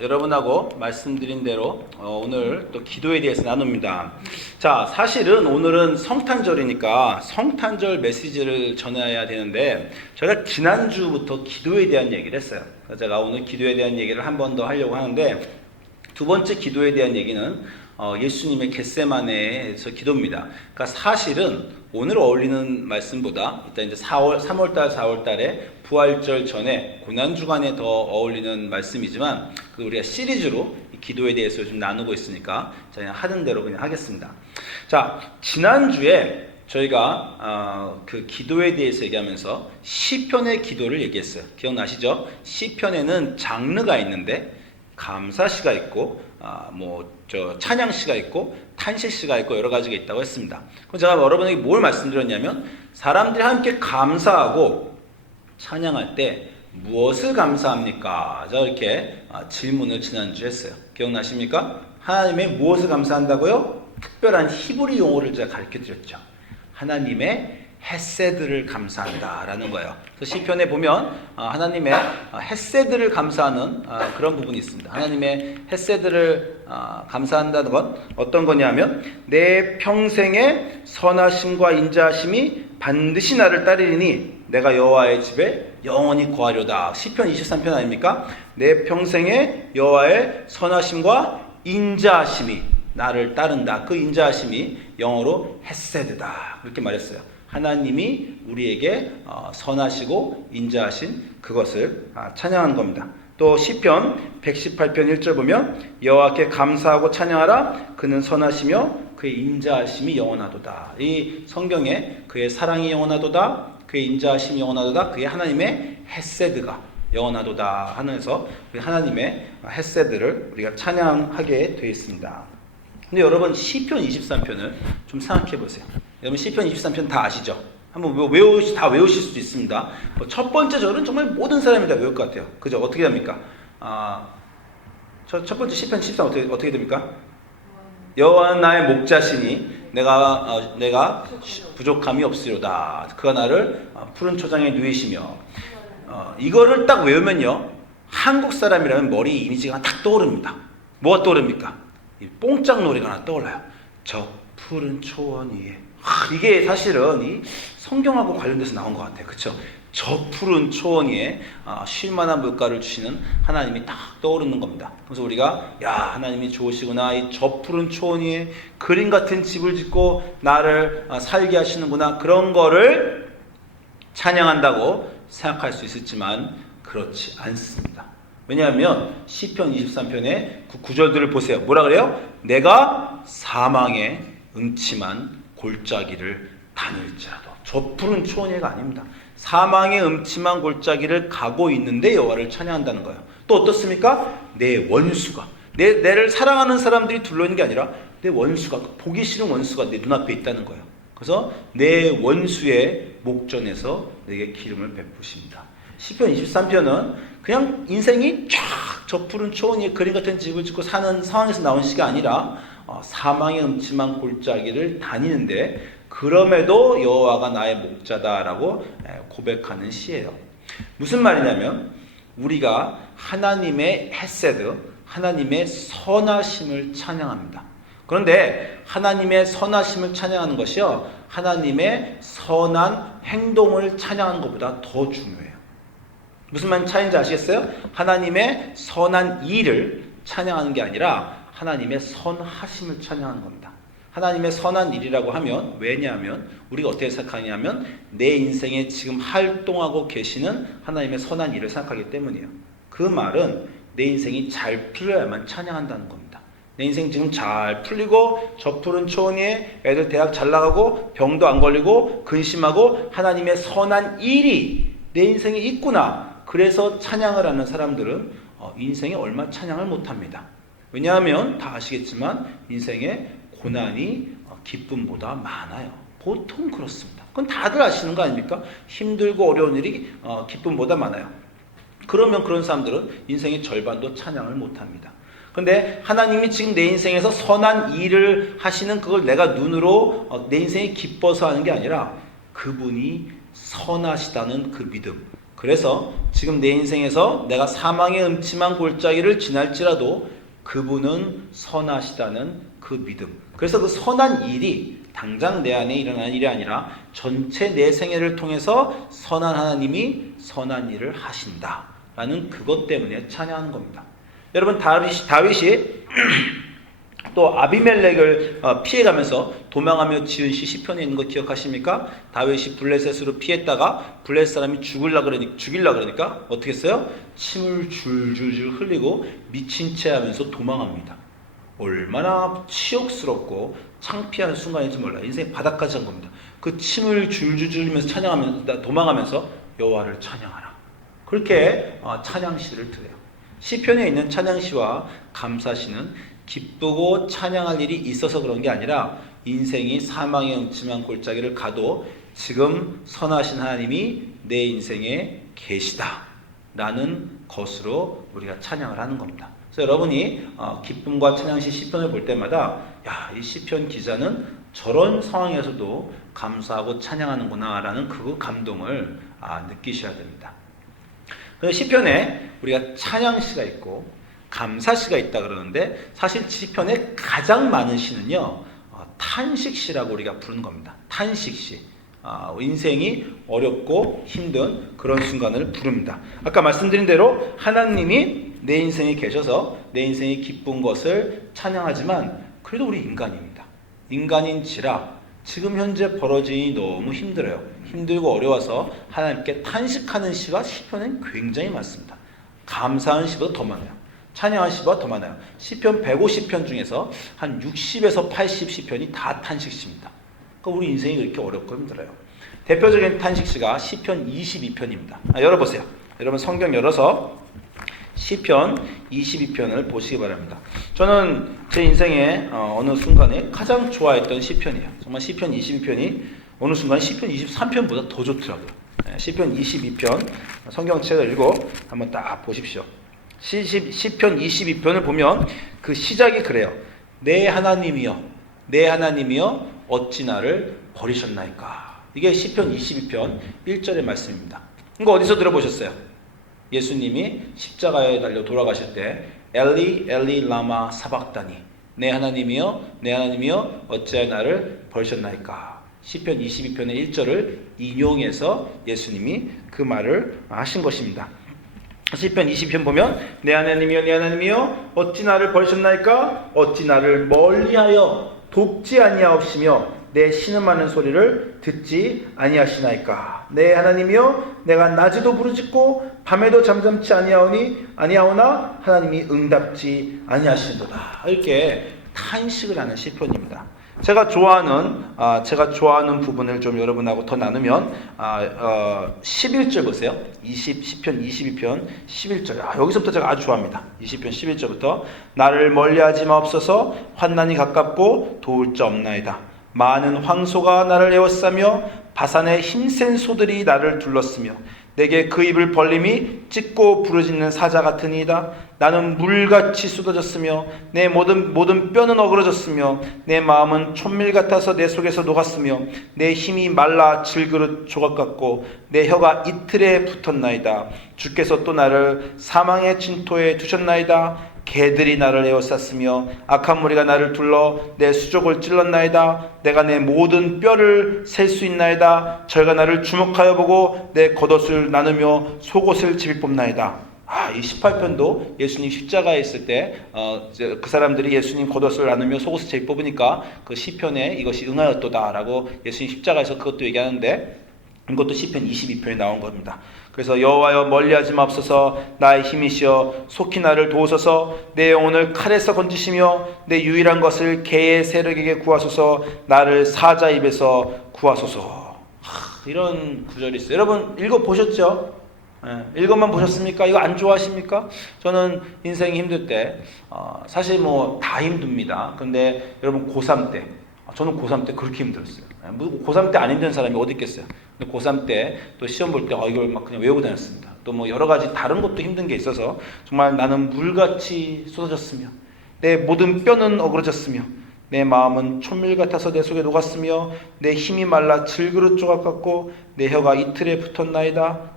여러분하고 말씀드린 대로 오늘 또 기도에 대해서 나눕니다. 자, 사실은 오늘은 성탄절이니까 성탄절 메시지를 전해야 되는데 저희가 지난주부터 기도에 대한 얘기를 했어요. 그래서 제가 오늘 기도에 대한 얘기를 한 번 더 하려고 하는데 두 번째 기도에 대한 얘기는 예수님의 겟세마네에서 기도입니다. 그러니까 사실은 오늘 어울리는 말씀보다 일단 이제 3월달, 4월달에 부활절 전에 고난주간에 더 어울리는 말씀이지만 우리가 시리즈로 기도에 대해서 좀 나누고 있으니까 그냥 하는 대로 그냥 하겠습니다. 자, 지난주에 저희가 그 기도에 대해서 얘기하면서 시편의 기도를 얘기했어요. 기억나시죠? 시편에는 장르가 있는데 감사시가 있고 찬양시가 있고 탄식시가 있고 여러 가지가 있다고 했습니다. 그럼 제가 여러분에게 뭘 말씀드렸냐면 사람들이 함께 감사하고 찬양할 때 무엇을 감사합니까? 자, 이렇게 질문을 지난주에 했어요. 기억나십니까? 하나님의 무엇을 감사한다고요? 특별한 히브리 용어를 제가 가르쳐드렸죠. 하나님의 헤세드를 감사한다라는 거예요. 그래서 시편에 보면 하나님의 헤세드를 감사하는 그런 부분이 있습니다. 하나님의 헤세드를 감사한다는 건 어떤 거냐면 내 평생의 선하심과 인자하심이 반드시 나를 따르리니 내가 여호와의 집에 영원히 거하려다. 시편 23편 아닙니까? 내 평생의 여호와의 선하심과 인자하심이 나를 따른다. 그 인자하심이 영어로 헤세드다. 그렇게 말했어요. 하나님이 우리에게 선하시고 인자하신 그것을 찬양하는 겁니다. 또 시편 118편 1절 보면 여호와께 감사하고 찬양하라. 그는 선하시며 그의 인자하심이 영원하도다. 이 성경에 그의 사랑이 영원하도다. 그의 인자하심이 영원하도다. 그의 하나님의 헤세드가 영원하도다 하면서 하나님의 헤세드를 우리가 찬양하게 되어 있습니다. 근데 여러분 시편 23편을 좀 생각해 보세요. 여러분 시편 23편 다 아시죠? 한번 다 외우실 수도 있습니다. 첫 번째 절은 정말 모든 사람이 다 외울 것 같아요. 그죠? 어떻게 됩니까? 첫 번째 시편 13 어떻게 됩니까? 여호와는 나의 목자시니 내가 부족함이 없으리로다. 그가 나를 푸른 초장에 누이시며 이거를 딱 외우면요 한국 사람이라면 머리 이미지가 딱 떠오릅니다. 뭐가 떠오릅니까? 뽕짝 노래가 하나 떠올라요. 저 푸른 초원 위에. 이게 사실은 이 성경하고 관련돼서 나온 것 같아요. 그렇죠? 저 푸른 초원 위에 쉴만한 물가를 주시는 하나님이 딱 떠오르는 겁니다. 그래서 우리가 하나님이 좋으시구나. 이 저 푸른 초원 위에 그림 같은 집을 짓고 나를 살게 하시는구나. 그런 거를 찬양한다고 생각할 수 있었지만 그렇지 않습니다. 왜냐하면 시편 23편의 그 구절들을 보세요. 뭐라 그래요? 내가 사망의 음침한 골짜기를 다닐지라도. 저 푸른 초원이가 아닙니다. 사망의 음침한 골짜기를 가고 있는데 여호와를 찬양한다는 거예요. 또 어떻습니까? 내 원수가 내를 사랑하는 사람들이 둘러있는 게 아니라 내 원수가 보기 싫은 원수가 내 눈앞에 있다는 거예요. 그래서 내 원수의 목전에서 내게 기름을 베푸십니다. 시편 23편은 그냥 인생이 쫙 저 푸른 초원 위에 그림 같은 집을 짓고 사는 상황에서 나온 시가 아니라 사망의 음침한 골짜기를 다니는데 그럼에도 여호와가 나의 목자다라고 고백하는 시예요. 무슨 말이냐면 우리가 하나님의 헤세드, 하나님의 선하심을 찬양합니다. 그런데 하나님의 선하심을 찬양하는 것이요 하나님의 선한 행동을 찬양하는 것보다 더 중요해요. 무슨 차이인지 아시겠어요? 하나님의 선한 일을 찬양하는 게 아니라 하나님의 선하심을 찬양하는 겁니다. 하나님의 선한 일이라고 하면 왜냐하면 우리가 어떻게 생각하냐면 내 인생에 지금 활동하고 계시는 하나님의 선한 일을 생각하기 때문이에요. 그 말은 내 인생이 잘 풀려야만 찬양한다는 겁니다. 내 인생 지금 잘 풀리고 저 푸른 초원 위에 애들 대학 잘 나가고 병도 안 걸리고 근심하고 하나님의 선한 일이 내 인생에 있구나. 그래서 찬양을 하는 사람들은 인생에 얼마 찬양을 못합니다. 왜냐하면 다 아시겠지만 인생에 고난이 기쁨보다 많아요. 보통 그렇습니다. 그건 다들 아시는 거 아닙니까? 힘들고 어려운 일이 기쁨보다 많아요. 그러면 그런 사람들은 인생의 절반도 찬양을 못합니다. 그런데 하나님이 지금 내 인생에서 선한 일을 하시는 그걸 내가 눈으로 내 인생이 기뻐서 하는 게 아니라 그분이 선하시다는 그 믿음, 그래서 지금 내 인생에서 내가 사망의 음침한 골짜기를 지날지라도 그분은 선하시다는 그 믿음. 그래서 그 선한 일이 당장 내 안에 일어나는 일이 아니라 전체 내 생애를 통해서 선한 하나님이 선한 일을 하신다라는 그것 때문에 찬양하는 겁니다. 여러분, 다윗이 또 아비멜렉을 피해가면서 도망하며 지은 시 시편에 있는 거 기억하십니까? 다윗이 블레셋으로 피했다가 블레셋 사람이 죽이려 그러니까 어떻게 했어요? 침을 줄줄줄 흘리고 미친 채 하면서 도망합니다. 얼마나 치욕스럽고 창피한 순간인지 몰라요. 인생의 바닥까지 한 겁니다. 그 침을 줄줄줄 흘리면서 도망하면서 여호와를 찬양하라. 그렇게 찬양시를 드려요. 시편에 있는 찬양시와 감사시는 기쁘고 찬양할 일이 있어서 그런 게 아니라 인생이 사망의 음침한 골짜기를 가도 지금 선하신 하나님이 내 인생에 계시다라는 것으로 우리가 찬양을 하는 겁니다. 그래서 여러분이 기쁨과 찬양시 시편을 볼 때마다 이 시편 기자는 저런 상황에서도 감사하고 찬양하는구나라는 그 감동을 느끼셔야 됩니다. 시편에 우리가 찬양시가 있고 감사시가 있다 그러는데 사실 시편에 가장 많은 시는요 탄식시라고 우리가 부르는 겁니다. 탄식시. 인생이 어렵고 힘든 그런 순간을 부릅니다. 아까 말씀드린 대로 하나님이 내 인생에 계셔서 내 인생이 기쁜 것을 찬양하지만 그래도 우리 인간입니다. 인간인지라 지금 현재 벌어지니 너무 힘들어요. 힘들고 어려워서 하나님께 탄식하는 시가 시편엔 굉장히 많습니다. 감사하는 시보다 더 많아요. 찬양하는 시보다 더 많아요. 시편 150편 중에서 한 60에서 80 시편이 다 탄식시입니다. 그러니까 우리 인생이 그렇게 어렵고 힘들어요. 대표적인 탄식시가 시편 22편입니다. 열어보세요. 여러분 성경 열어서 시편 22편을 보시기 바랍니다. 저는 제 인생의 어느 순간에 가장 좋아했던 시편이에요. 정말 시편 22편이 어느 순간 시편 23편보다 더 좋더라고요. 시편 22편 성경책을 읽고 한번 딱 보십시오. 시편 22편을 보면 그 시작이 그래요. 내 하나님이여 어찌 나를 버리셨나이까. 이게 시편 22편 1절의 말씀입니다. 이거 어디서 들어보셨어요? 예수님이 십자가에 달려 돌아가실 때 엘리 엘리 라마 사박다니 내 하나님이여 어찌하여 나를 버리셨나이까. 시편 22편의 1절을 인용해서 예수님이 그 말을 하신 것입니다. 시편 20편 보면 내 하나님이여 어찌 나를 버리셨나이까. 어찌 나를 멀리하여 돕지 아니하옵시며 내 신음하는 소리를 듣지 아니하시나이까. 내 하나님이여 내가 낮에도 부르짖고 밤에도 잠잠치 아니하오나 하나님이 응답지 아니하시는도다. 이렇게 탄식을 하는 시편입니다. 제가 좋아하는 부분을 좀 여러분하고 더 나누면 11절 보세요. 시편 22편 11절. 여기서부터 제가 아주 좋아합니다. 20편 11절부터 나를 멀리하지 마옵소서. 환난이 가깝고 도울 자 없나이다. 많은 황소가 나를 에워싸며 바산의 힘센 소들이 나를 둘렀으며 내게 그 입을 벌림이 찢고 부르짖는 사자 같으니이다. 나는 물같이 쏟아졌으며 내 모든 뼈는 어그러졌으며 내 마음은 촛밀 같아서 내 속에서 녹았으며 내 힘이 말라 질그릇 조각 같고 내 혀가 이틀에 붙었나이다. 주께서 또 나를 사망의 진토에 두셨나이다. 개들이 나를 에워쌌으며 악한 무리가 나를 둘러 내 수족을 찔렀나이다. 내가 내 모든 뼈를 셀 수 있나이다. 저희가 나를 주목하여 보고 내 겉옷을 나누며 속옷을 집이 뽑나이다. 이 18편도 예수님 십자가에 있을 때 그 사람들이 예수님 겉옷을 나누며 속옷을 제비 뽑으니까 그 시편에 이것이 응하였도다라고 예수님 십자가에서 그것도 얘기하는데 이것도 시편 22편에 나온 겁니다. 그래서 여호와여 멀리하지 마옵소서. 나의 힘이시여 속히 나를 도우소서. 내 영혼을 칼에서 건지시며 내 유일한 것을 개의 세력에게 구하소서. 나를 사자 입에서 구하소서. 이런 구절이 있어요. 여러분 읽어보셨죠? 읽어만 보셨습니까? 이거 안 좋아하십니까? 저는 인생이 힘들 때 사실 다 힘듭니다. 근데 여러분 고3 때 저는 고3 때 그렇게 힘들었어요. 고3 때 안 힘든 사람이 어디 있겠어요? 근데 고3 때 또 시험 볼 때 이걸 막 그냥 외우고 다녔습니다. 또 여러 가지 다른 것도 힘든 게 있어서 정말 나는 물같이 쏟아졌으며 내 모든 뼈는 어그러졌으며 내 마음은 촛밀 같아서 내 속에 녹았으며 내 힘이 말라 질그릇 조각 같고 내 혀가 이틀에 붙었나이다.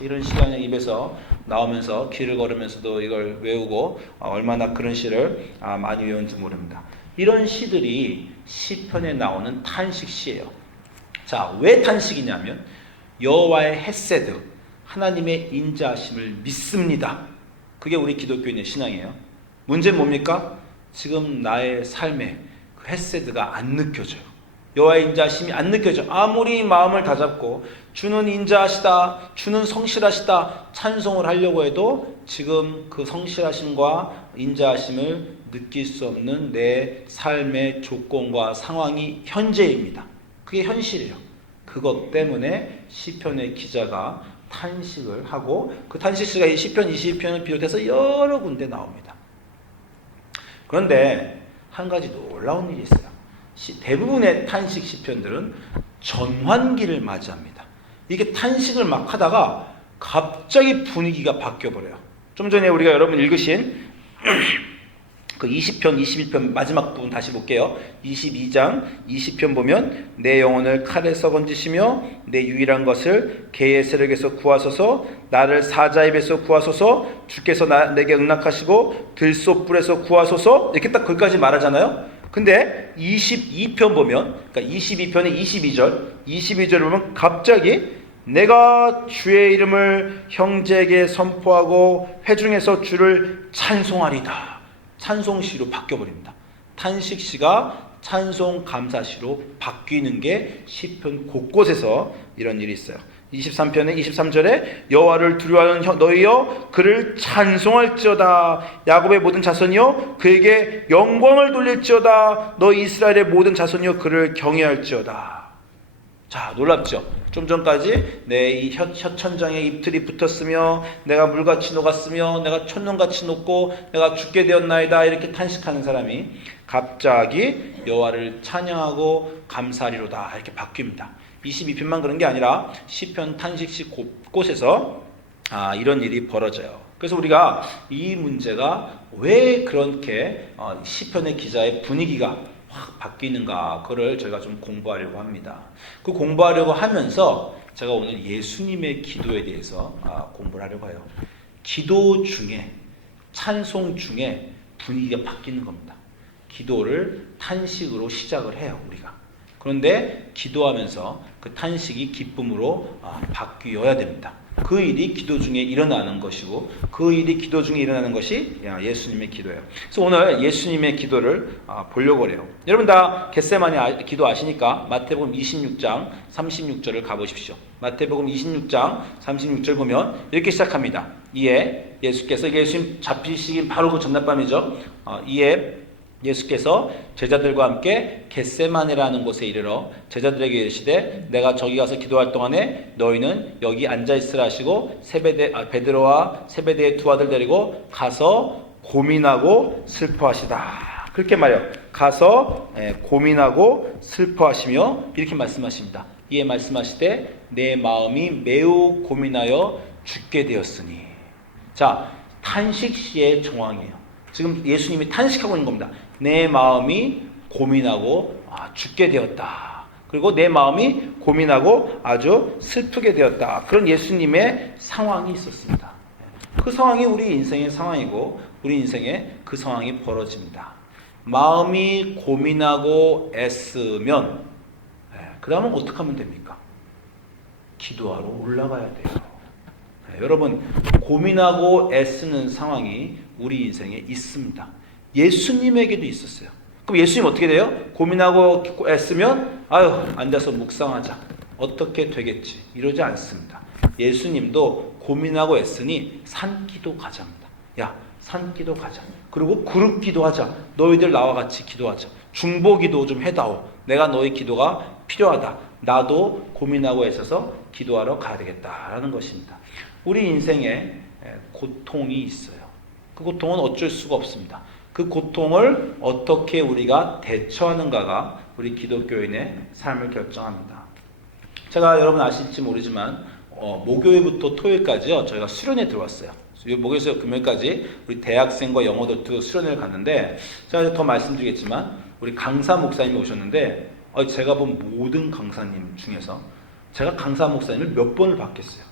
이런 시간이 입에서 나오면서 길을 걸으면서도 이걸 외우고 얼마나 그런 시를 많이 외운지 모릅니다. 이런 시들이 시편에 나오는 탄식시예요. 자, 왜 탄식이냐면 여호와의 헤세드, 하나님의 인자하심을 믿습니다. 그게 우리 기독교인의 신앙이에요. 문제는 뭡니까? 지금 나의 삶에 그 헤세드가 안 느껴져요. 여호와의 인자하심이 안 느껴져. 아무리 마음을 다잡고 주는 인자하시다, 주는 성실하시다 찬송을 하려고 해도 지금 그 성실하심과 인자하심을 느낄 수 없는 내 삶의 조건과 상황이 현재입니다. 그게 현실이에요. 그것 때문에 시편의 기자가 탄식을 하고 그 탄식시가 이 시편 22편을 비롯해서 여러 군데 나옵니다. 그런데 한 가지 놀라운 일이 있어요. 대부분의 탄식 시편들은 전환기를 맞이합니다. 이게 탄식을 막 하다가 갑자기 분위기가 바뀌어버려요. 좀 전에 우리가 여러분 읽으신 그 20편, 21편 마지막 부분 다시 볼게요. 22장 20편 보면 내 영혼을 칼에서 건지시며 내 유일한 것을 개의 세력에서 구하소서, 나를 사자의 입에서 구하소서, 주께서 내게 응낙하시고 들소불에서 구하소서, 이렇게 딱 거기까지 말하잖아요. 근데 22편 보면, 그러니까 22편의 22절 보면 갑자기 내가 주의 이름을 형제에게 선포하고 회중에서 주를 찬송하리다. 찬송시로 바뀌어버립니다. 탄식시가 찬송 감사시로 바뀌는 게 시편 곳곳에서 이런 일이 있어요. 23편의 23절에 여호와를 두려워하는 너희여 그를 찬송할지어다. 야곱의 모든 자손이여 그에게 영광을 돌릴지어다. 너희 이스라엘의 모든 자손이여 그를 경외할지어다. 자, 놀랍죠? 좀 전까지 내 이 혀천장에 잎틀이 붙었으며 내가 물같이 녹았으며 내가 촛농같이 녹고 내가 죽게 되었나이다 이렇게 탄식하는 사람이 갑자기 여호와를 찬양하고 감사하리로다 이렇게 바뀝니다. 22편만 그런 게 아니라 시편 탄식시 곳곳에서 이런 일이 벌어져요. 그래서 우리가 이 문제가 왜 그렇게 시편의 기자의 분위기가 확 바뀌는가, 그걸 저희가 좀 공부하려고 합니다. 그 공부하려고 하면서 제가 오늘 예수님의 기도에 대해서 공부를 하려고 해요. 기도 중에, 찬송 중에 분위기가 바뀌는 겁니다. 기도를 탄식으로 시작을 해요, 우리가. 그런데 기도하면서 그 탄식이 기쁨으로 바뀌어야 됩니다. 그 일이 기도 중에 일어나는 것이고 그 일이 기도 중에 일어나는 것이 예수님의 기도예요. 그래서 오늘 예수님의 기도를 보려고 해요. 여러분 다 겟세마네 기도 아시니까 마태복음 26장 36절을 가보십시오. 마태복음 26장 36절 보면 이렇게 시작합니다. 이에 예수께서, 예수님 잡히시긴 바로 그 전날 밤이죠. 이에 예수께서 제자들과 함께 겟세마네라는 곳에 이르러 제자들에게 이르시되 내가 저기 가서 기도할 동안에 너희는 여기 앉아있으라 하시고 베드로와 세베대의 두 아들 데리고 가서 고민하고 슬퍼하시다. 그렇게 말해요. 가서 고민하고 슬퍼하시며 이렇게 말씀하십니다. 이에 말씀하시되 내 마음이 매우 고민하여 죽게 되었으니. 자, 탄식시의 정황이에요. 지금 예수님이 탄식하고 있는 겁니다. 내 마음이 고민하고 죽게 되었다. 그리고 내 마음이 고민하고 아주 슬프게 되었다. 그런 예수님의 상황이 있었습니다. 그 상황이 우리 인생의 상황이고 우리 인생에 그 상황이 벌어집니다. 마음이 고민하고 애쓰면 그 다음은 어떻게 하면 됩니까? 기도하러 올라가야 돼요. 여러분, 고민하고 애쓰는 상황이 우리 인생에 있습니다. 예수님에게도 있었어요. 그럼 예수님 어떻게 돼요? 고민하고 애쓰면 앉아서 묵상하자. 어떻게 되겠지? 이러지 않습니다. 예수님도 고민하고 애쓰니 산기도 가자입니다. 야, 산기도 가자. 그리고 그룹 기도하자. 너희들 나와 같이 기도하자. 중보기도 좀 해다오. 내가 너희 기도가 필요하다. 나도 고민하고 애써서 기도하러 가야 되겠다라는 것입니다. 우리 인생에 고통이 있어요. 그 고통은 어쩔 수가 없습니다. 그 고통을 어떻게 우리가 대처하는가가 우리 기독교인의 삶을 결정합니다. 제가 여러분 아실지 모르지만 목요일부터 토요일까지요 저희가 수련회 들어왔어요. 목요일에서 금요일까지 우리 대학생과 영어도트 수련회를 갔는데 제가 더 말씀드리겠지만 우리 강사 목사님이 오셨는데 제가 본 모든 강사님 중에서 제가 강사 목사님을 몇 번을 봤겠어요.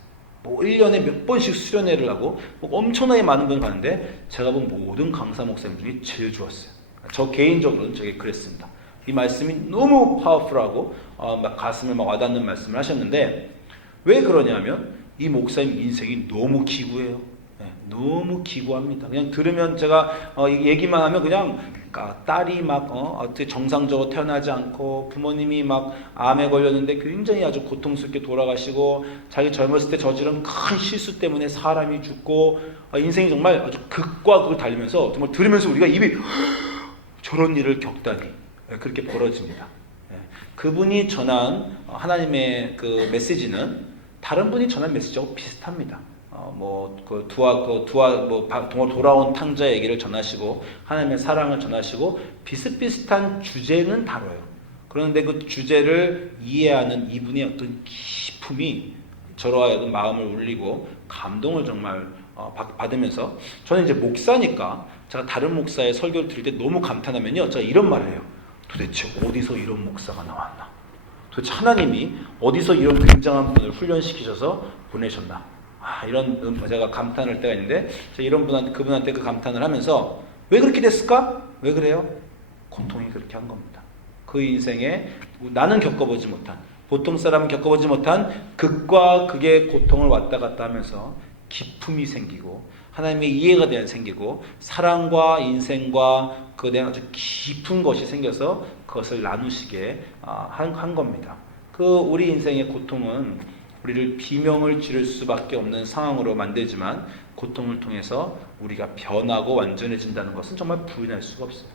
뭐 1년에 몇 번씩 수련회를 하고 뭐 엄청나게 많은 분 가는데 제가 본 모든 강사 목사님 중에 제일 좋았어요. 저 개인적으로는 저게 그랬습니다. 이 말씀이 너무 파워풀하고 막 가슴을 막 와닿는 말씀을 하셨는데 왜 그러냐면 이 목사님 인생이 너무 기구해요. 네, 너무 기구합니다. 그냥 들으면 제가 얘기만 하면 그냥 딸이 막 어떻게 정상적으로 태어나지 않고 부모님이 막 암에 걸렸는데 굉장히 아주 고통스럽게 돌아가시고 자기 젊었을 때 저지른 큰 실수 때문에 사람이 죽고 인생이 정말 아주 극과 극을 달리면서 정말 들으면서 우리가 입이 저런 일을 겪다니 그렇게 벌어집니다. 그분이 전한 하나님의 그 메시지는 다른 분이 전한 메시지하고 비슷합니다. 동화 돌아온 탕자 얘기를 전하시고 하나님의 사랑을 전하시고 비슷비슷한 주제는 다뤄요. 그런데 그 주제를 이해하는 이분의 어떤 기품이 저로 하여금 마음을 울리고 감동을 정말 받으면서 저는 이제 목사니까 제가 다른 목사의 설교를 들을 때 너무 감탄하면요 제가 이런 말을 해요. 도대체 어디서 이런 목사가 나왔나? 도대체 하나님이 어디서 이런 굉장한 분을 훈련시키셔서 보내셨나? 이런 제가 감탄할 때가 있는데 이런 그분한테 그 감탄을 하면서 왜 그렇게 됐을까? 왜 그래요? 고통이 그렇게 한 겁니다. 그 인생에 나는 겪어보지 못한 보통 사람은 겪어보지 못한 극과 극의 고통을 왔다 갔다 하면서 기품이 생기고 하나님의 이해가 생기고 사랑과 인생과 그에 대한 아주 깊은 것이 생겨서 그것을 나누시게 한 겁니다. 우리 인생의 고통은 우리를 비명을 지를 수밖에 없는 상황으로 만들지만 고통을 통해서 우리가 변하고 완전해진다는 것은 정말 부인할 수가 없어요.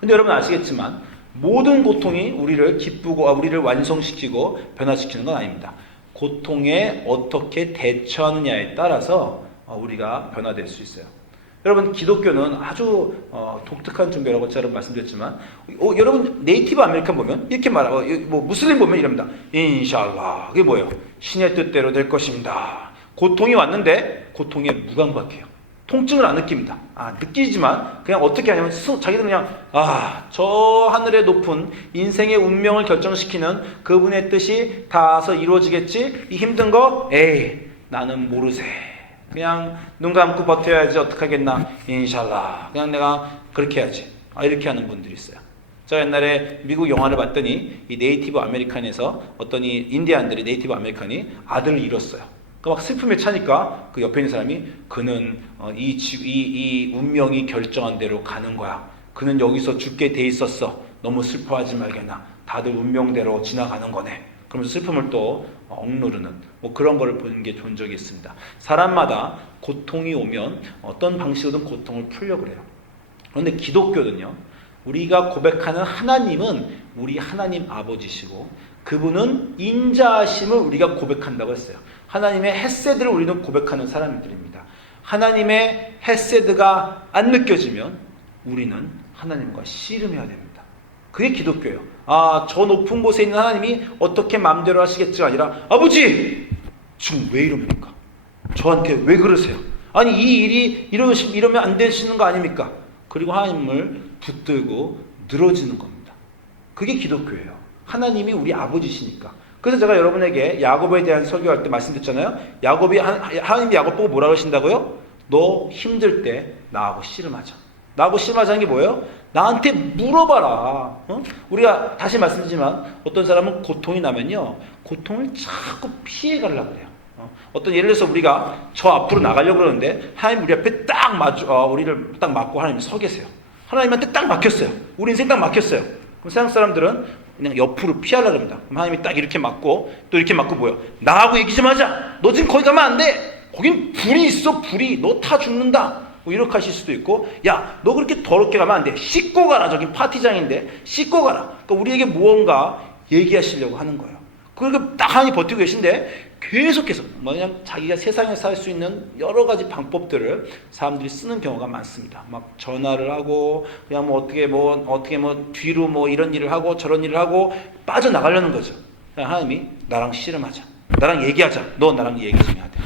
근데 여러분 아시겠지만 모든 고통이 우리를 기쁘고 우리를 완성시키고 변화시키는 건 아닙니다. 고통에 어떻게 대처하느냐에 따라서 우리가 변화될 수 있어요. 여러분 기독교는 아주 독특한 종교라고 제가 말씀드렸지만 여러분 네이티브 아메리칸 보면 이렇게 말하고 무슬림 보면 이럽니다. 인샬라 그게 뭐예요? 신의 뜻대로 될 것입니다. 고통이 왔는데 고통에 무감각해요. 통증을 안 느낍니다. 느끼지만 그냥 어떻게 하냐면 자기들은 그냥 저 하늘에 높은 인생의 운명을 결정시키는 그분의 뜻이 닿아서 이루어지겠지. 이 힘든 거 나는 모르세. 그냥 눈 감고 버텨야지 어떡하겠나. 인샬라 그냥 내가 그렇게 해야지. 이렇게 하는 분들이 있어요. 제가 옛날에 미국 영화를 봤더니 이 네이티브 아메리칸에서 어떤 이 인디안들이 네이티브 아메리칸이 아들을 잃었어요. 막 슬픔에 차니까 그 옆에 있는 사람이 그는 이 운명이 결정한 대로 가는 거야. 그는 여기서 죽게 돼 있었어. 너무 슬퍼하지 말게나. 다들 운명대로 지나가는 거네. 그러면서 슬픔을 또 억누르는 그런 거를 본 적이 있습니다. 사람마다 고통이 오면 어떤 방식으로든 고통을 풀려고 그래요. 그런데 기독교는요. 우리가 고백하는 하나님은 우리 하나님 아버지시고 그분은 인자하심을 우리가 고백한다고 했어요. 하나님의 헤세드를 우리는 고백하는 사람들입니다. 하나님의 헤세드가 안 느껴지면 우리는 하나님과 씨름해야 됩니다. 그게 기독교예요. 저 높은 곳에 있는 하나님이 어떻게 마음대로 하시겠지가 아니라 아버지! 지금 왜 이럽니까? 저한테 왜 그러세요? 아니 이 일이 이러면 안 되시는 거 아닙니까? 그리고 하나님을 붙들고 늘어지는 겁니다. 그게 기독교예요. 하나님이 우리 아버지시니까. 그래서 제가 여러분에게 야곱에 대한 설교할 때 말씀드렸잖아요. 하나님이 야곱 보고 뭐라고 하신다고요? 너 힘들 때 나하고 씨름하자. 나하고 씨름하자는 게 뭐예요? 나한테 물어봐라. 우리가 다시 말씀드리지만 어떤 사람은 고통이 나면요. 고통을 자꾸 피해가려고 그래요. 예를 들어서 우리가 저 앞으로 나가려고 그러는데 하나님 우리 앞에 우리를 딱 막고 하나님이 서 계세요. 하나님한테 딱 막혔어요. 우리 인생 딱 막혔어요. 그럼 세상 사람들은 그냥 옆으로 피하려고 합니다. 그럼 하나님이 딱 이렇게 막고 또 이렇게 막고 뭐예요? 나하고 얘기 좀 하자. 너 지금 거기 가면 안 돼. 거긴 불이 있어. 불이. 너 타 죽는다. 이렇게 하실 수도 있고 야 너 그렇게 더럽게 가면 안 돼. 씻고 가라. 저기 파티장인데 씻고 가라. 그러니까 우리에게 무언가 얘기하시려고 하는 거예요. 그렇게 딱 하나님 버티고 계신데 계속해서 그냥 자기가 세상에 살 수 있는 여러 가지 방법들을 사람들이 쓰는 경우가 많습니다. 막 전화를 하고 그냥 어떻게 뒤로 이런 일을 하고 저런 일을 하고 빠져나가려는 거죠. 하나님이 나랑 씨름하자. 나랑 얘기하자. 너 나랑 얘기 좀 해야 돼.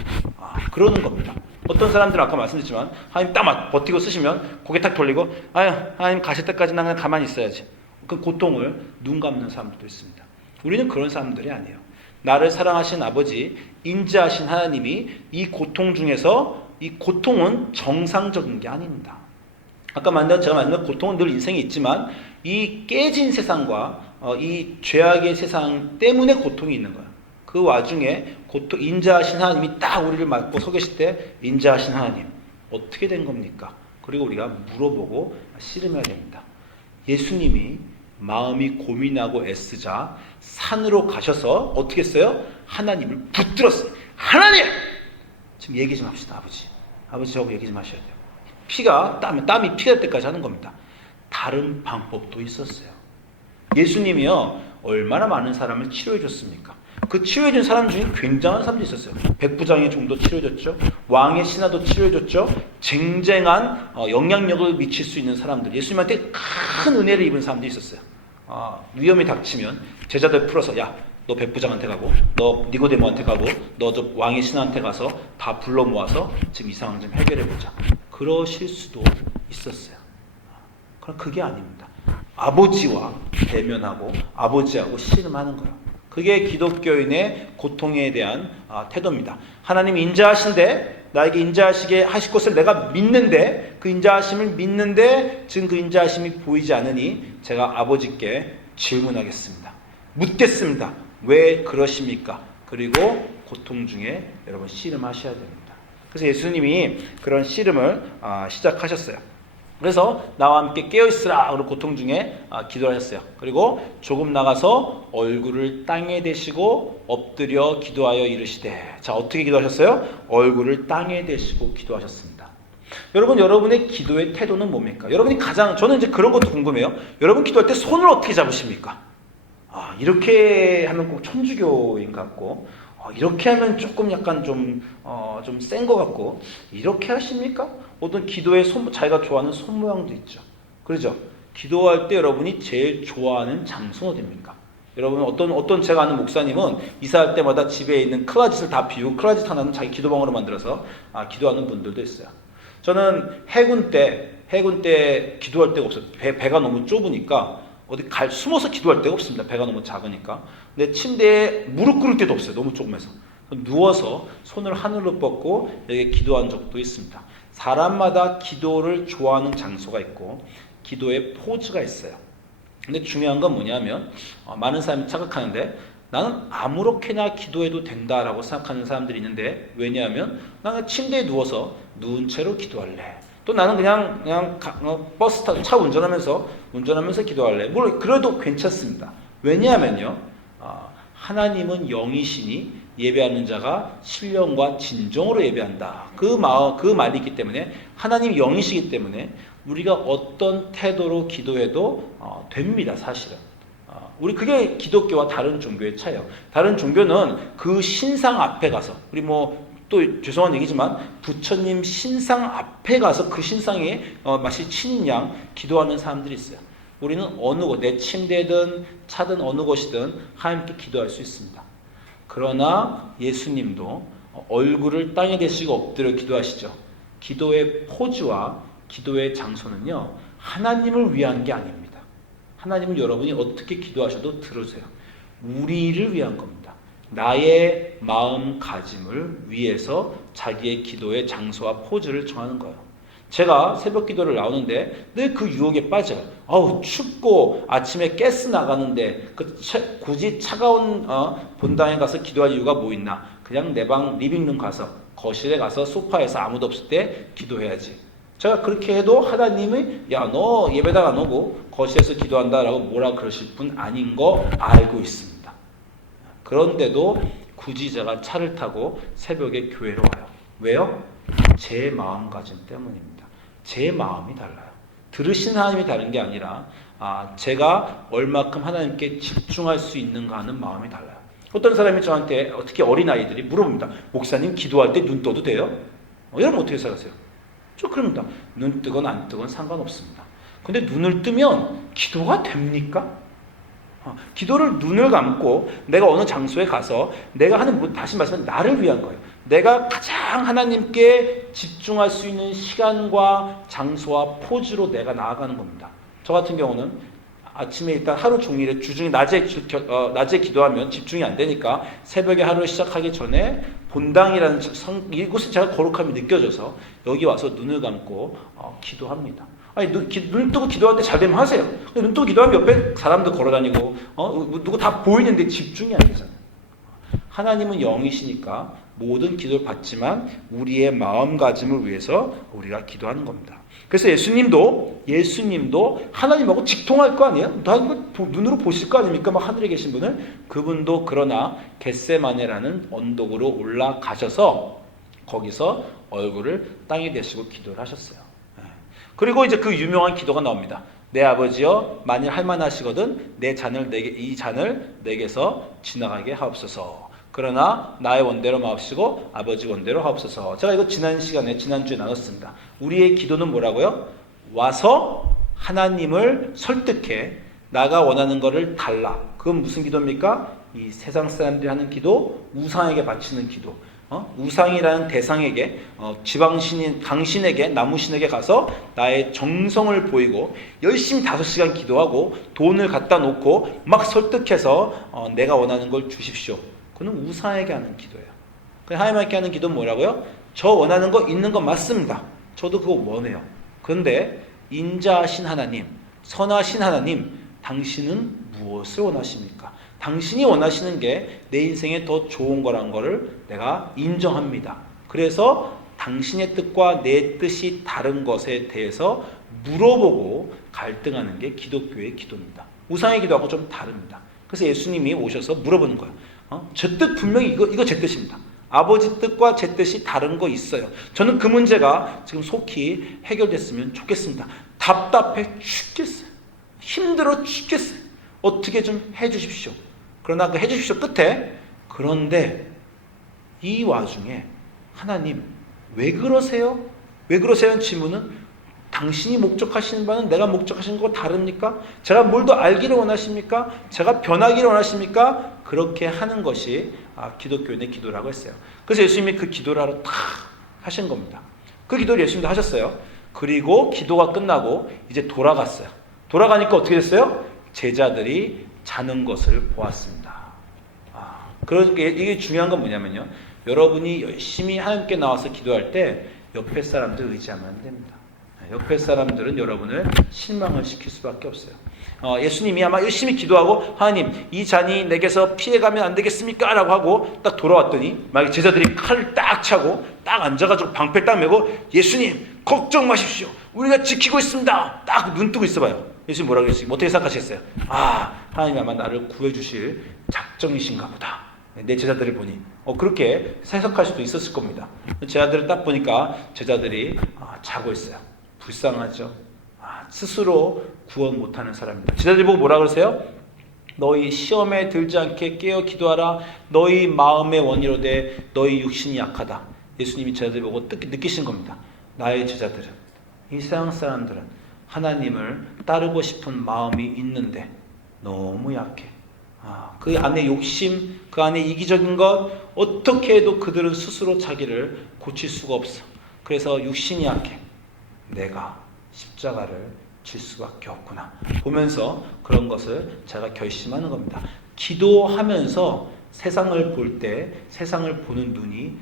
그러는 겁니다. 어떤 사람들은 아까 말씀드렸지만 하나님 딱 버티고 쓰시면 고개 탁 돌리고 하나님 가실 때까지 나 그냥 가만히 있어야지. 그 고통을 눈 감는 사람들도 있습니다. 우리는 그런 사람들이 아니에요. 나를 사랑하신 아버지, 인자하신 하나님이 이 고통 중에서 이 고통은 정상적인 게 아닙니다. 아까 제가 말한 고통은 늘 인생에 있지만 이 깨진 세상과 이 죄악의 세상 때문에 고통이 있는 거예요. 그 와중에 인자하신 하나님이 딱 우리를 맞고 서 계실 때 인자하신 하나님 어떻게 된 겁니까? 그리고 우리가 물어보고 씨름해야 됩니다. 예수님이 마음이 고민하고 애쓰자 산으로 가셔서 어떻게 했어요? 하나님을 붙들었어요. 하나님! 지금 얘기 좀 합시다. 아버지 저하고 얘기 좀 하셔야 돼요. 땀이 피가 될 때까지 하는 겁니다. 다른 방법도 있었어요. 예수님이요 얼마나 많은 사람을 치료해 줬습니까? 그 치료해 준 사람 중에 굉장한 사람도 있었어요. 백부장의 종도 치료해 줬죠. 왕의 신하도 치료해 줬죠. 쟁쟁한 영향력을 미칠 수 있는 사람들, 예수님한테 큰 은혜를 입은 사람들이 있었어요. 위험이 닥치면 제자들 풀어서 너 백부장한테 가고 너 니고데모한테 가고 너 저 왕의 신하한테 가서 다 불러 모아서 지금 이 상황 좀 해결해 보자. 그러실 수도 있었어요. 그럼 그게 아닙니다. 아버지와 대면하고 아버지하고 씨름하는 거예요. 그게 기독교인의 고통에 대한 태도입니다. 하나님 인자하신데 나에게 인자하시게 하실 것을 내가 믿는데 그 인자하심을 믿는데 지금 그 인자하심이 보이지 않으니 제가 아버지께 질문하겠습니다. 묻겠습니다. 왜 그러십니까? 그리고 고통 중에 여러분 씨름하셔야 됩니다. 그래서 예수님이 그런 씨름을 시작하셨어요. 그래서 나와 함께 깨어있으라 그리고 고통 중에 기도를 하셨어요. 그리고 조금 나가서 얼굴을 땅에 대시고 엎드려 기도하여 이르시되, 자 어떻게 기도하셨어요? 얼굴을 땅에 대시고 기도하셨습니다. 여러분, 여러분의 기도의 태도는 뭡니까? 여러분이 저는 이제 그런 것도 궁금해요. 여러분 기도할 때 손을 어떻게 잡으십니까? 이렇게 하면 꼭 천주교인 것 같고, 이렇게 하면 조금 약간 좀 센 것 같고, 이렇게 하십니까? 어떤 기도의 자기가 좋아하는 손 모양도 있죠. 그렇죠? 기도할 때 여러분이 제일 좋아하는 장소는 어디입니까? 여러분, 어떤 제가 아는 목사님은 이사할 때마다 집에 있는 클라짓을 다 비우고 클라짓 하나는 자기 기도방으로 만들어서 기도하는 분들도 있어요. 저는 해군 때 기도할 데가 없어요. 배가 너무 좁으니까 어디 숨어서 기도할 데가 없습니다. 배가 너무 작으니까. 근데 침대에 무릎 꿇을 데도 없어요. 너무 조그매서. 누워서 손을 하늘로 뻗고 여기 기도한 적도 있습니다. 사람마다 기도를 좋아하는 장소가 있고 기도의 포즈가 있어요. 근데 중요한 건 뭐냐면 많은 사람이 착각하는데 나는 아무렇게나 기도해도 된다라고 생각하는 사람들이 있는데, 왜냐하면 나는 침대에 누워서 누운 채로 기도할래. 또 나는 그냥 버스 타고 차 운전하면서 기도할래. 물론 그래도 괜찮습니다. 왜냐하면요, 하나님은 영이시니 예배하는 자가 신령과 진정으로 예배한다. 그 말이 있기 때문에 하나님 영이시기 때문에 우리가 어떤 태도로 기도해도 됩니다. 사실은. 그게 기독교와 다른 종교의 차이예요. 다른 종교는 그 신상 앞에 가서, 우리 또 죄송한 얘기지만 부처님 신상 앞에 가서 그 신상에 마치 친인 양 기도하는 사람들이 있어요. 우리는 내 침대든 차든 어느 곳이든 하나님께 기도할 수 있습니다. 그러나 예수님도 얼굴을 땅에 대시고 엎드려 기도하시죠. 기도의 포즈와 기도의 장소는요, 하나님을 위한 게 아닙니다. 하나님은 여러분이 어떻게 기도하셔도 들으세요. 우리를 위한 겁니다. 나의 마음가짐을 위해서 자기의 기도의 장소와 포즈를 정하는 거예요. 제가 새벽 기도를 나오는데 늘 그 유혹에 빠져요. 춥고 아침에 가스 나가는데 굳이 차가운 본당에 가서 기도할 이유가 뭐 있나? 그냥 내 방 리빙룸 가서, 거실에 가서 소파에서 아무도 없을 때 기도해야지. 제가 그렇게 해도 하나님이 너 예배당 안 오고 거실에서 기도한다라고 뭐라 그러실 분 아닌 거 알고 있습니다. 그런데도 굳이 제가 차를 타고 새벽에 교회로 와요. 왜요? 제 마음가짐 때문입니다. 제 마음이 달라요. 들으신 하나님이 다른 게 아니라 제가 얼마큼 하나님께 집중할 수 있는가 하는 마음이 달라요. 어떤 사람이 저한테, 특히 어린아이들이 물어봅니다. 목사님, 기도할 때 눈 떠도 돼요? 여러분 어떻게 생각하세요? 저 그럽니다. 눈 뜨건 안 뜨건 상관없습니다. 근데 눈을 뜨면 기도가 됩니까? 기도를 눈을 감고 내가 어느 장소에 가서 내가 하는, 다시 말해서 나를 위한 거예요. 내가 가장 하나님께 집중할 수 있는 시간과 장소와 포즈로 내가 나아가는 겁니다. 저 같은 경우는 아침에 일단 하루 종일에 주중에 낮에 기도하면 집중이 안 되니까 새벽에 하루를 시작하기 전에 본당이라는 이곳에 제가 거룩함이 느껴져서 여기 와서 눈을 감고 기도합니다. 아니 눈 뜨고 기도하는데 잘 되면 하세요. 눈 뜨고 기도하면 옆에 사람도 걸어다니고 누구 다 보이는데 집중이 안 되잖아요. 하나님은 영이시니까 모든 기도를 받지만 우리의 마음가짐을 위해서 우리가 기도하는 겁니다. 그래서 예수님도 하나님하고 직통할 거 아니에요? 눈으로 보실 거 아닙니까? 막 하늘에 계신 분을. 그분도 그러나 겟세마네라는 언덕으로 올라가셔서 거기서 얼굴을 땅에 대시고 기도를 하셨어요. 그리고 이제 그 유명한 기도가 나옵니다. 내 아버지여, 만일 할만하시거든 이 잔을 내게서 지나가게 하옵소서. 그러나 나의 원대로 마옵시고 아버지 원대로 하옵소서. 제가 이거 지난주에 나눴습니다. 우리의 기도는 뭐라고요? 와서 하나님을 설득해 나가 원하는 것을 달라. 그건 무슨 기도입니까? 이 세상 사람들이 하는 기도, 우상에게 바치는 기도. 우상이라는 대상에게 지방신인 당신에게 나무신에게 가서 나의 정성을 보이고 열심히 5시간 기도하고 돈을 갖다 놓고 막 설득해서 내가 원하는 걸 주십시오. 그는 우상에게 하는 기도예요. 하나님께 하는 기도는 뭐라고요? 저 원하는 거 있는 건 맞습니다. 저도 그거 원해요. 그런데 인자하신 하나님, 선하신 하나님, 당신은 무엇을 원하십니까? 당신이 원하시는 게 내 인생에 더 좋은 거란 거를 내가 인정합니다. 그래서 당신의 뜻과 내 뜻이 다른 것에 대해서 물어보고 갈등하는 게 기독교의 기도입니다. 우상의 기도하고 좀 다릅니다. 그래서 예수님이 오셔서 물어보는 거예요. 제 뜻 분명히 이거 제 뜻입니다. 아버지 뜻과 제 뜻이 다른 거 있어요. 저는 그 문제가 지금 속히 해결됐으면 좋겠습니다. 답답해 죽겠어요. 힘들어 죽겠어요. 어떻게 좀 해주십시오. 그러나 그 해주십시오 끝에 그런데 이 와중에 하나님 왜 그러세요? 왜 그러세요? 질문은 당신이 목적하시는 바는 내가 목적하시는 거 다릅니까? 제가 뭘 더 알기를 원하십니까? 제가 변하기를 원하십니까? 그렇게 하는 것이 기독교인의 기도라고 했어요. 그래서 예수님이 그 기도를 하러 탁 하신 겁니다. 그 기도를 예수님도 하셨어요. 그리고 기도가 끝나고 이제 돌아갔어요. 돌아가니까 어떻게 됐어요? 제자들이 자는 것을 보았습니다. 그러니까 이게 중요한 건 뭐냐면요. 여러분이 열심히 하나님께 나와서 기도할 때 옆에 사람들 의지하면 안 됩니다. 옆에 사람들은 여러분을 실망을 시킬 수밖에 없어요. 예수님이 아마 열심히 기도하고 하나님 이 잔이 내게서 피해가면 안 되겠습니까? 라고 하고 딱 돌아왔더니 막 제자들이 칼을 딱 차고 딱 앉아가지고 방패 딱 메고 예수님 걱정 마십시오. 우리가 지키고 있습니다. 딱 눈 뜨고 있어봐요. 예수님 뭐라고 그랬어요? 어떻게 생각하셨어요? 하나님이 아마 나를 구해주실 작정이신가 보다. 내 제자들을 보니 그렇게 해석할 수도 있었을 겁니다. 제자들을 딱 보니까 제자들이 자고 있어요. 불쌍하죠. 스스로 구원 못하는 사람입니다. 제자들이 보고 뭐라 그러세요? 너희 시험에 들지 않게 깨어 기도하라. 너희 마음의 원이로 돼 너희 육신이 약하다. 예수님이 제자들 보고 느끼신 겁니다. 나의 제자들은, 이 세상 사람들은 하나님을 따르고 싶은 마음이 있는데 너무 약해. 그 안에 욕심, 그 안에 이기적인 것 어떻게 해도 그들은 스스로 자기를 고칠 수가 없어. 그래서 육신이 약해. 내가 십자가를 질 수밖에 없구나 보면서 그런 것을 제가 결심하는 겁니다. 기도하면서 세상을 볼 때 세상을 보는 눈이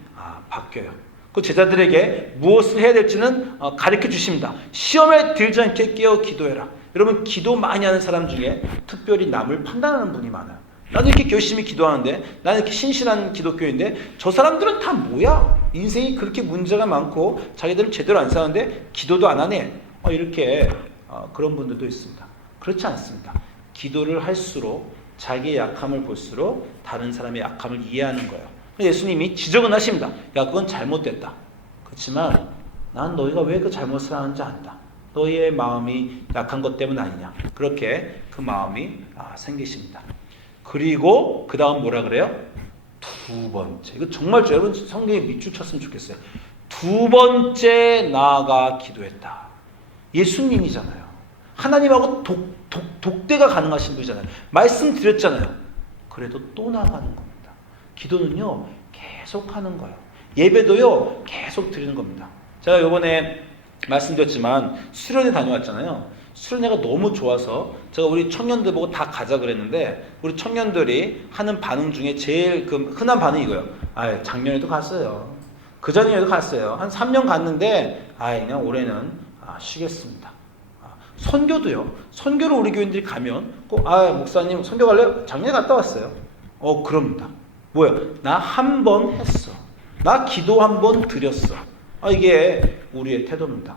바뀌어요. 그 제자들에게 무엇을 해야 될지는 가르쳐 주십니다. 시험에 들지 않게 깨어 기도해라. 여러분 기도 많이 하는 사람 중에 특별히 남을 판단하는 분이 많아요. 나는 이렇게 열심히 기도하는데, 나는 이렇게 신실한 기독교인데 저 사람들은 다 뭐야? 인생이 그렇게 문제가 많고 자기들은 제대로 안 사는데 기도도 안 하네. 이렇게 그런 분들도 있습니다. 그렇지 않습니다. 기도를 할수록 자기의 약함을 볼수록 다른 사람의 약함을 이해하는 거예요. 예수님이 지적은 하십니다. 야, 그건 잘못됐다. 그렇지만 난 너희가 왜 그 잘못을 하는지 안다. 너희의 마음이 약한 것 때문 아니냐. 그렇게 그 마음이 생기십니다. 그리고 그 다음 뭐라 그래요? 두 번째. 이거 정말 여러분 성경에 밑줄 쳤으면 좋겠어요. 두 번째 나아가 기도했다. 예수님이잖아요. 하나님하고 독대가 가능하신 분이잖아요. 말씀드렸잖아요. 그래도 또 나아가는 겁니다. 기도는요 계속 하는 거예요. 예배도요 계속 드리는 겁니다. 제가 요번에 말씀드렸지만 수련회 다녀왔잖아요. 수련회가 너무 좋아서 제가 우리 청년들 보고 다 가자 그랬는데 우리 청년들이 하는 반응 중에 제일 그 흔한 반응이 이거예요. 아, 작년에도 갔어요. 그 전에도 갔어요. 한 3년 갔는데 그냥 올해는 쉬겠습니다. 선교도요. 선교를 우리 교인들이 가면 꼭 목사님 선교 갈래요? 작년에 갔다 왔어요. 그럽니다. 뭐야? 나 한 번 했어. 나 기도 한 번 드렸어. 이게 우리의 태도입니다.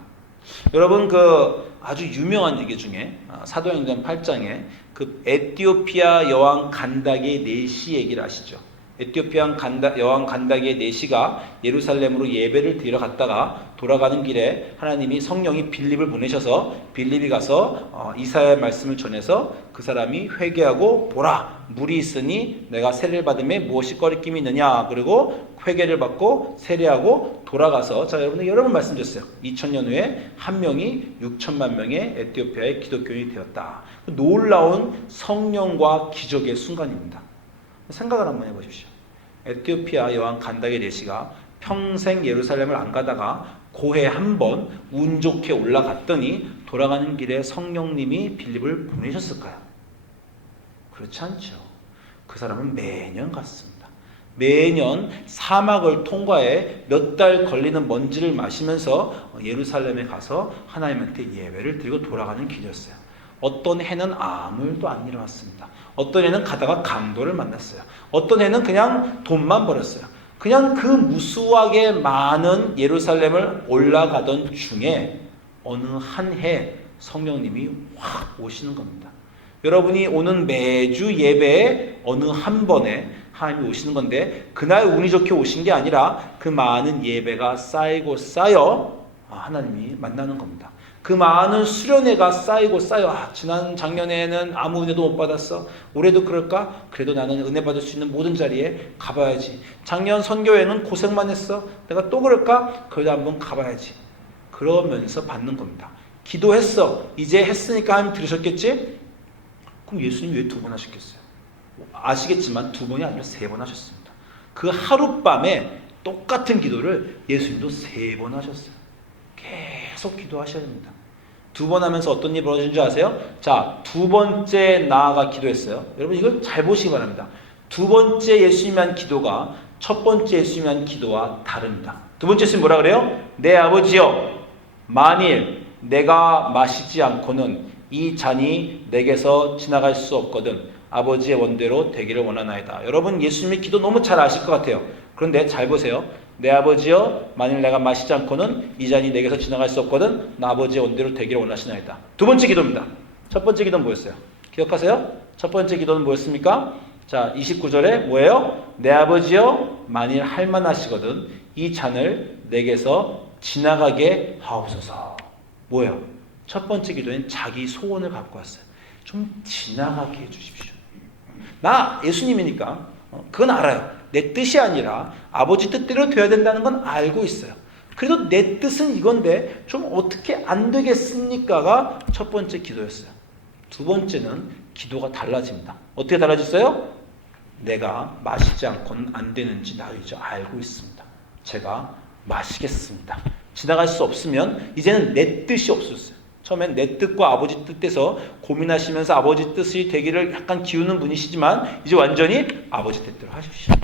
여러분 그 아주 유명한 얘기 중에 사도행전 8장에 그 에티오피아 여왕 간다게 네시 얘기를 아시죠? 에티오피아 여왕 간다게 네시가 예루살렘으로 예배를 드리러 갔다가 돌아가는 길에 하나님이 성령이 빌립을 보내셔서 빌립이 가서 이사야의 말씀을 전해서 그 사람이 회개하고 보라 물이 있으니 내가 세례를 받음에 무엇이 꺼리낌이 있느냐 그리고 회개를 받고 세례하고 돌아가서 자 여러분들 여러 번 말씀드렸어요. 2000년 후에 한 명이 6천만 명의 에티오피아의 기독교인이 되었다. 놀라운 성령과 기적의 순간입니다. 생각을 한번 해보십시오. 에티오피아 여왕 간다게 네시가 평생 예루살렘을 안 가다가 고해 한 번 운 좋게 올라갔더니 돌아가는 길에 성령님이 빌립을 보내셨을까요? 그렇지 않죠. 그 사람은 매년 갔습니다. 매년 사막을 통과해 몇 달 걸리는 먼지를 마시면서 예루살렘에 가서 하나님한테 예배를 드리고 돌아가는 길이었어요. 어떤 해는 아무 일도 안 일어났습니다. 어떤 해는 가다가 강도를 만났어요. 어떤 해는 그냥 돈만 벌었어요. 그냥 그 무수하게 많은 예루살렘을 올라가던 중에 어느 한 해 성령님이 확 오시는 겁니다. 여러분이 오는 매주 예배에 어느 한 번에 하나님이 오시는 건데 그날 운이 좋게 오신 게 아니라 그 많은 예배가 쌓이고 쌓여 하나님이 만나는 겁니다. 그 많은 수련회가 쌓이고 쌓여 지난 작년에는 아무 은혜도 못 받았어. 올해도 그럴까? 그래도 나는 은혜 받을 수 있는 모든 자리에 가봐야지. 작년 선교회는 고생만 했어. 내가 또 그럴까? 그래도 한번 가봐야지. 그러면서 받는 겁니다. 기도했어. 이제 했으니까 하나님 들으셨겠지? 그럼 예수님 왜 2번 하셨겠어요? 아시겠지만 2번이 아니라 3번 하셨습니다. 그 하룻밤에 똑같은 기도를 예수님도 3번 하셨어요. 계속 기도하셔야 됩니다. 2번 하면서 어떤 일이 벌어진 줄 아세요? 자, 2번째 나아가 기도했어요. 여러분 이걸 잘 보시기 바랍니다. 2번째 예수님이 한 기도가 첫 번째 예수님이 한 기도와 다릅니다. 2번째 예수님 뭐라 그래요? 내 아버지여 만일 내가 마시지 않고는 이 잔이 내게서 지나갈 수 없거든 아버지의 원대로 되기를 원하나이다. 여러분 예수님의 기도 너무 잘 아실 것 같아요. 그런데 잘 보세요. 내 아버지여 만일 내가 마시지 않고는 이 잔이 내게서 지나갈 수 없거든 나 아버지의 원대로 되기를 원하시나이다. 2번째 기도입니다. 첫 번째 기도는 뭐였어요? 기억하세요? 첫 번째 기도는 뭐였습니까? 자 29절에 뭐예요? 내 아버지여 만일 할만하시거든 이 잔을 내게서 지나가게 하옵소서. 뭐예요? 첫 번째 기도는 자기 소원을 갖고 왔어요. 좀 지나가게 해주십시오. 나 예수님이니까 그건 알아요. 내 뜻이 아니라 아버지 뜻대로 되어야 된다는 건 알고 있어요. 그래도 내 뜻은 이건데 좀 어떻게 안 되겠습니까가 첫 번째 기도였어요. 2번째는 기도가 달라집니다. 어떻게 달라졌어요? 내가 마시지 않고는 안 되는지 나 이제 알고 있습니다. 제가 마시겠습니다. 지나갈 수 없으면 이제는 내 뜻이 없었어요. 처음엔 내 뜻과 아버지 뜻에서 고민하시면서 아버지 뜻이 되기를 약간 기우는 분이시지만 이제 완전히 아버지 뜻대로 하십시오.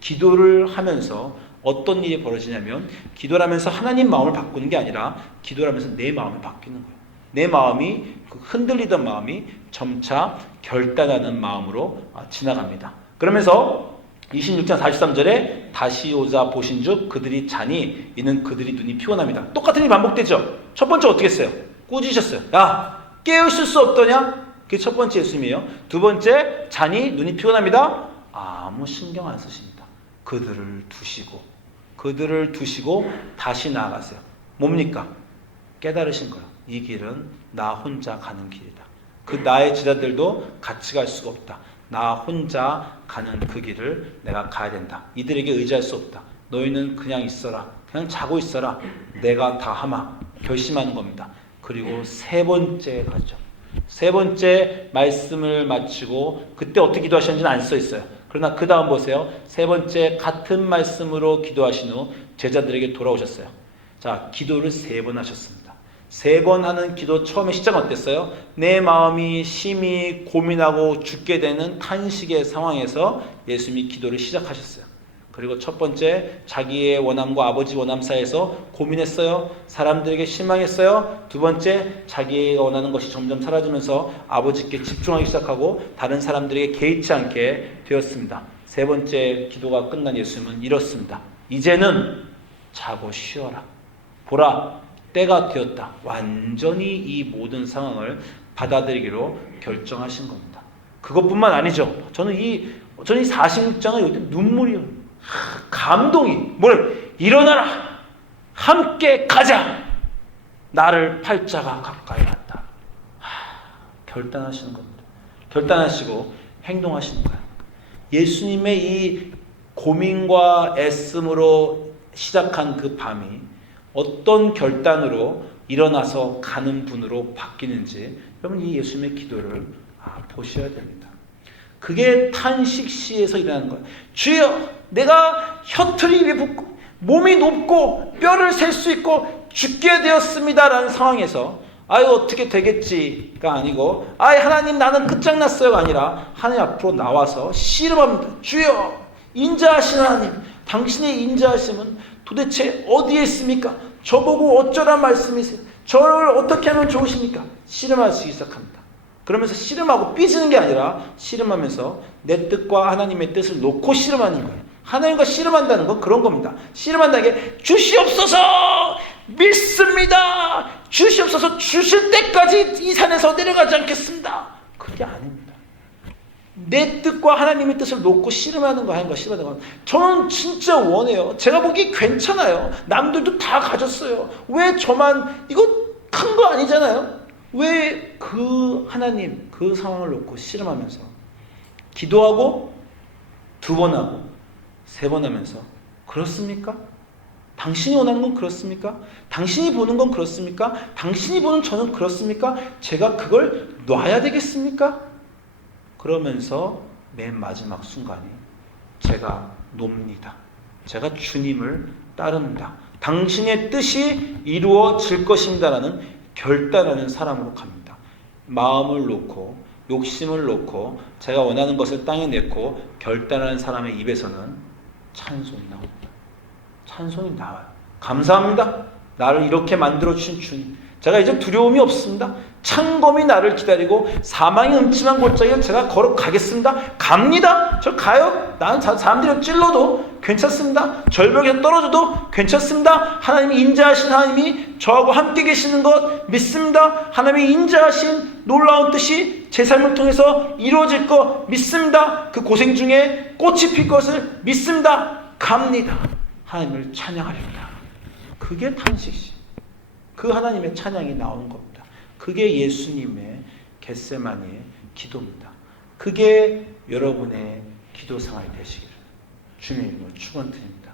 기도를 하면서 어떤 일이 벌어지냐면 기도를 하면서 하나님 마음을 바꾸는 게 아니라 기도를 하면서 내 마음이 바뀌는 거예요. 내 마음이 그 흔들리던 마음이 점차 결단하는 마음으로 지나갑니다. 그러면서 26장 43절에 다시 오자 보신즉 그들이 자니 이는 그들이 눈이 피곤합니다. 똑같은 일이 반복되죠. 첫 번째 어떻게 했어요? 꾸짖으셨어요. 야 깨우실 수 없더냐? 그게 첫 번째 예수님이에요. 2번째 자니 눈이 피곤합니다. 아무 신경 안 쓰십니다. 그들을 두시고 다시 나아가세요. 뭡니까? 깨달으신 거예요. 이 길은 나 혼자 가는 길이다. 그 나의 제자들도 같이 갈 수가 없다. 나 혼자 가는 그 길을 내가 가야 된다. 이들에게 의지할 수 없다. 너희는 그냥 있어라. 그냥 자고 있어라. 내가 다 하마. 결심하는 겁니다. 그리고 3번째 가죠. 3번째 말씀을 마치고 그때 어떻게 기도하셨는지는 안 써 있어요. 그러나 그 다음 보세요. 세 번째 같은 말씀으로 기도하신 후 제자들에게 돌아오셨어요. 자, 기도를 3번 하셨습니다. 3번 하는 기도 처음에 시작은 어땠어요? 내 마음이 심히 고민하고 죽게 되는 탄식의 상황에서 예수님이 기도를 시작하셨어요. 그리고 첫 번째, 자기의 원함과 아버지 원함 사이에서 고민했어요. 사람들에게 실망했어요. 두 번째, 자기가 원하는 것이 점점 사라지면서 아버지께 집중하기 시작하고 다른 사람들에게 개의치 않게 되었습니다. 세 번째 기도가 끝난 예수님은 이렇습니다. 이제는 자고 쉬어라. 보라, 때가 되었다. 완전히 이 모든 상황을 받아들이기로 결정하신 겁니다. 그것뿐만 아니죠. 저는 이 46장을 여기 눈물이 감동이 뭘 일어나라 함께 가자 나를 팔자가 가까이 왔다. 결단하시는 겁니다. 결단하시고 행동하시는 거예요. 예수님의 이 고민과 애씀으로 시작한 그 밤이 어떤 결단으로 일어나서 가는 분으로 바뀌는지 여러분 이 예수님의 기도를 보셔야 됩니다. 그게 탄식시에서 일어나는 거예요. 주여, 내가 혀틀이 입에 붙고 몸이 높고 뼈를 셀 수 있고 죽게 되었습니다라는 상황에서 아유 어떻게 되겠지가 아니고 아유 하나님 나는 끝장났어요가 아니라 하나님 앞으로 나와서 씨름합니다. 주여, 인자하신 하나님, 당신의 인자하심은 도대체 어디에 있습니까? 저보고 어쩌란 말씀이세요? 저를 어떻게 하면 좋으십니까? 씨름하시기 시작합니다. 그러면서 씨름하고 삐지는 게 아니라 씨름하면서 내 뜻과 하나님의 뜻을 놓고 씨름하는 거예요. 하나님과 씨름한다는 건 그런 겁니다. 씨름한다는 게 주시옵소서 믿습니다. 주시옵소서 주실 때까지 이 산에서 내려가지 않겠습니다. 그게 아닙니다. 내 뜻과 하나님의 뜻을 놓고 씨름하는 거 하는 거 씨름하는 거. 저는 진짜 원해요. 제가 보기 괜찮아요. 남들도 다 가졌어요. 왜 저만 이거 큰 거 아니잖아요. 왜 그 하나님 그 상황을 놓고 씨름하면서 기도하고 2번 하고 3번 하면서 그렇습니까? 당신이 원하는 건 그렇습니까? 당신이 보는 건 그렇습니까? 당신이 보는 저는 그렇습니까? 제가 그걸 놔야 되겠습니까? 그러면서 맨 마지막 순간에 제가 놉니다. 제가 주님을 따릅니다. 당신의 뜻이 이루어질 것입니다라는 결단하는 사람으로 갑니다. 마음을 놓고 욕심을 놓고 제가 원하는 것을 땅에 내고 결단하는 사람의 입에서는 찬송이 나옵니다. 찬송이 나와요. 감사합니다. 나를 이렇게 만들어주신 주님. 제가 이제 두려움이 없습니다. 창검이 나를 기다리고 사망의 음침한 골짜기를 제가 걸어가겠습니다. 갑니다. 저 가요. 나는 사람들이 찔러도 괜찮습니다. 절벽에 떨어져도 괜찮습니다. 하나님이 인자하신 하나님이 저하고 함께 계시는 것 믿습니다. 하나님이 인자하신 놀라운 뜻이 제 삶을 통해서 이루어질 것 믿습니다. 그 고생 중에 꽃이 필 것을 믿습니다. 갑니다. 하나님을 찬양하렵니다. 그게 탄식시. 그 하나님의 찬양이 나오는 겁니다. 그게 예수님의 겟세마니의 기도입니다. 그게 여러분의 기도 생활이 되시기를 주님의 이름으로 축원드립니다.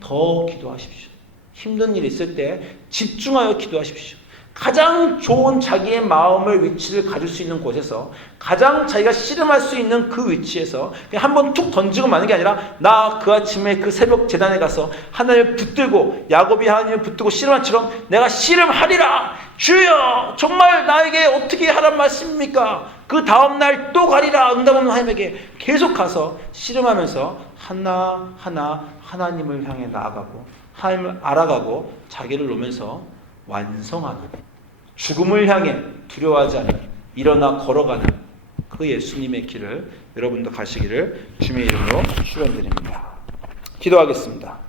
더 기도하십시오. 힘든 일이 있을 때 집중하여 기도하십시오. 가장 좋은 자기의 마음을 위치를 가질 수 있는 곳에서 가장 자기가 씨름할 수 있는 그 위치에서 그냥 한번 툭 던지고 마는 게 아니라 나 그 아침에 그 새벽 제단에 가서 하나님을 붙들고 야곱이 하나님을 붙들고 씨름한 처럼 내가 씨름하리라. 주여 정말 나에게 어떻게 하란 말씀입니까? 그 다음날 또 가리라. 응답 없는 하나님에게 계속 가서 씨름하면서 하나하나 하나님을 향해 나아가고 하나님을 알아가고 자기를 놓으면서 완성하는 죽음을 향해 두려워하지 않는 일어나 걸어가는 그 예수님의 길을 여러분도 가시기를 주님의 이름으로 축원드립니다. 기도하겠습니다.